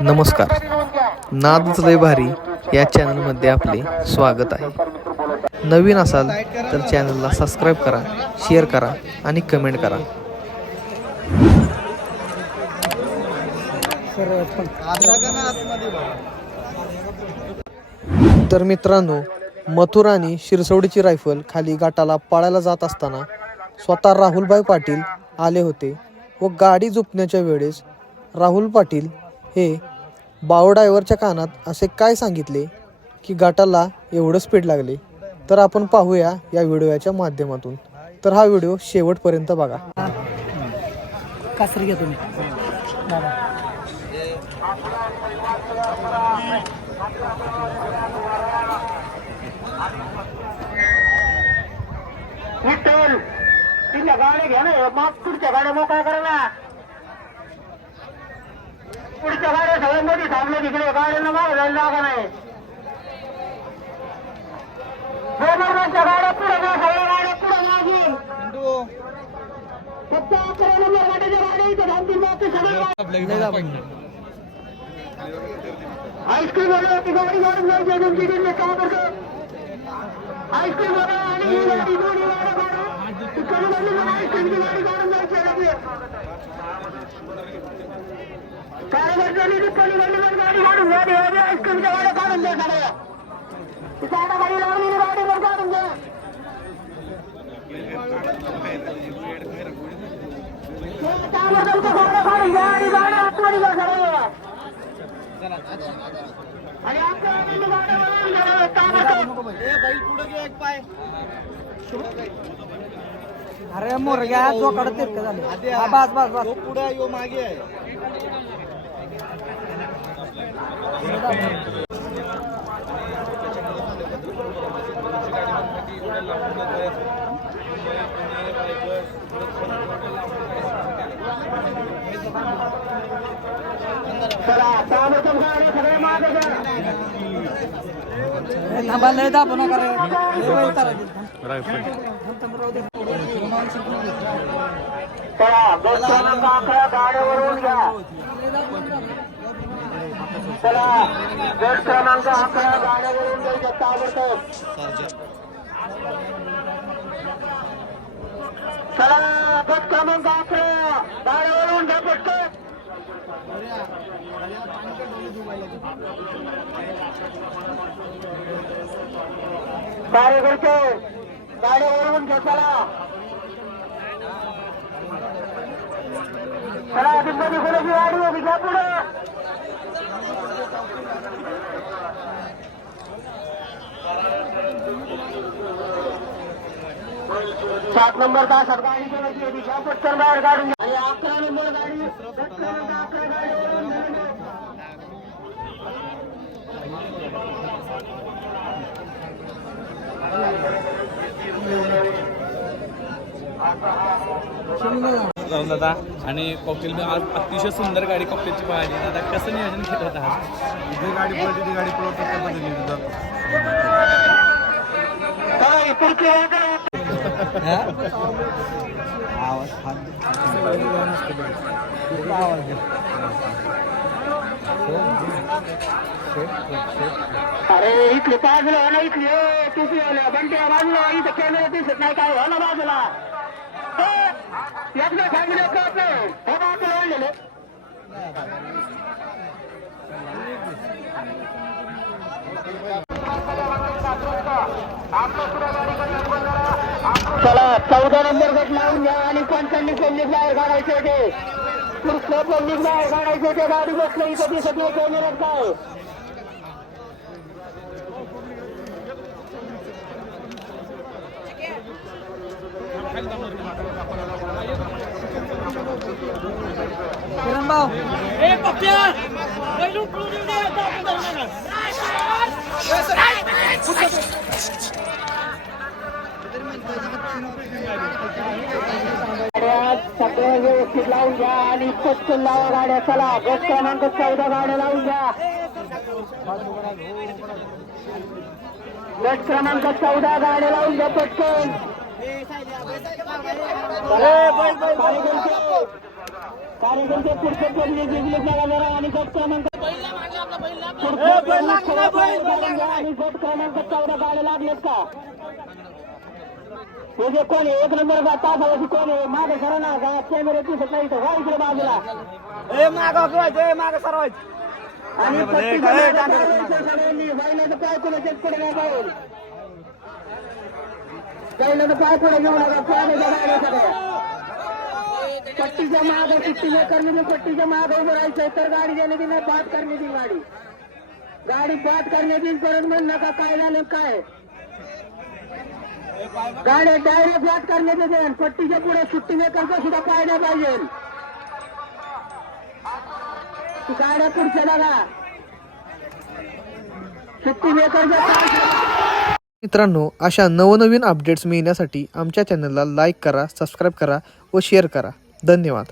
नमस्कार. नादच लय भारी या चॅनलमध्ये आपले स्वागत आहे. नवीन असाल तर चॅनलला सबस्क्राईब करा, शेअर करा आणि कमेंट करा. तर मित्रांनो, मथुर आणि शिरसवडीची रायफल खाली घाटाला पळायला जात असताना स्वतः राहुलभाई पाटील आले होते व गाडी झोपण्याच्या वेळेस राहुल पाटील हे बाव ड्रायव्हरच्या कानात असे काय सांगितले की घाटाला एवढं स्पीड लागले. तर आपण पाहूया या व्हिडिओच्या माध्यमातून. तर हा व्हिडिओ शेवटपर्यंत बघा. कासरी घ्या तुम्ही. विठ्ठल तिच्या गाड्या घ्या ना, मग पुढच्या गाड्या मोकळ्या करा ना. पुढच्या गाड्या सगळ्यांमध्ये थांबल्या, तिकडे गाड्यांना मागे जायला जागा नाही. दोनच्या गाड्या पुढे जा, सगळ्या गाड्या पुढे मागून फक्त 11 नंबर गाड्याच्या गाड्या इथे थांबतील. बाकी सगळं आईस्क्रीम वाला ती गाडी काढून जायची. तुमची टीम काम करतो आईस्क्रीम वाला आणि ही गाडी दोन्ही गाड्या काढून तिकडे गाडी आईस्क्रीमची गाडी काढून जायची. कार्यकर्त्यांनी तिकडे गाडी काढून घ्या, आईस्क्रीमच्या गाड्या काढून द्या. सगळ्या तिकडे गाडी लावलेली गाडी पण काढून द्या. गाड्या काढून द्या आणि गाड्या आतमध्ये घ्या सगळ्या. आणि अरे मोरग्या जो कडत झाले. बस बस बस पुढे यो मागे आहे. थांबा, लय दाबू नका रे. गाड्यावरून घ्या. चला, गट क्रमांक 11 गाड्यावरून घ्यायच्या ताबडतोब. चला, गट क्रमांक 11 गाड्यावरून घ्या पटकन. कार्यकर्ते गाड्यावरून घ्या. चला तिथमध्ये कोणाची गाडी होती घ्या पुढे. 7 नंबर तासात गाडी करायची होती, घ्या पटकन बाहेर काढून घ्या. आणि 11 नंबर गाडी 11 गाडीवरून जाऊन दादा. आणि कॉकटेल आज अतिशय सुंदर गाडी कॉकटेलची पाहिली दादा. कसं नियोजन केलं होतं आज? जी गाडी पळते ती गाडी पळवत त्या पद्धतीने जातो. अरे इथले बाजूला हो ना, इथली टोपी आल्या बंट्या बाजूला. इथं कॅमेरा दिसत नाही काय हो ना बाजूला. यातलं सांगितलं का आपलं हे बाजूला आणलेलं. चला 14 नंबर गट लावून घ्या. आणि पंचांनी पब्लिक बाहेर काढायचे होते. पुरुष पब्लिक बाहेर काढायचे होते. गाडी बसलं इथं दिसत नाही कॅमेऱ्यात काय. किरण भाऊ सगळं व्यवस्थित लावून घ्या आणि पटकन लावा गाड्या. चला गट क्रमांक 14 गाड्या लावून घ्या. गट क्रमांक 14 गाड्या लावून घ्या पटकन. कार्यकर्ते पुढचे पडले जिंकले बघा जरा आणि गट क्रमांक आणि गट क्रमांक 14 गाड्या लागलेत का हे जे कोण आहे 1 नंबर तासावरती कोण आहे मागे खरं ना का कॅमेरे दिसत नाही तर व्हा इकडे बाजूला मागे सरवायचं आणि सगळ्यांनी व्हायला तर पाय कुणाच्याच पुढे नाही जाईल त्याला तर पाय पुढे घेऊ नका पायाच्या गाड्या सगळ्या पट्टीच्या मागे सुट्टीच्या करणे पट्टीच्या मागे उभं राहायचंय तर गाडी देण्याची नाही बाद करण्याची गाडी बाद करण्याची परत म्हण नका काय झालं काय गाड्या डायरेक्ट बाद करण्याचे दे पट्टीच्या पुढे सुट्टी मेकरचा सुद्धा पायला पाहिजे गाड्या पुढच्या लागा सुट्टी मेकरच्या मित्रांनो, अशा नवनवीन अपडेट्स मिळण्यासाठी आमच्या चॅनलला लाईक करा, सबस्क्राईब करा व शेअर करा. धन्यवाद.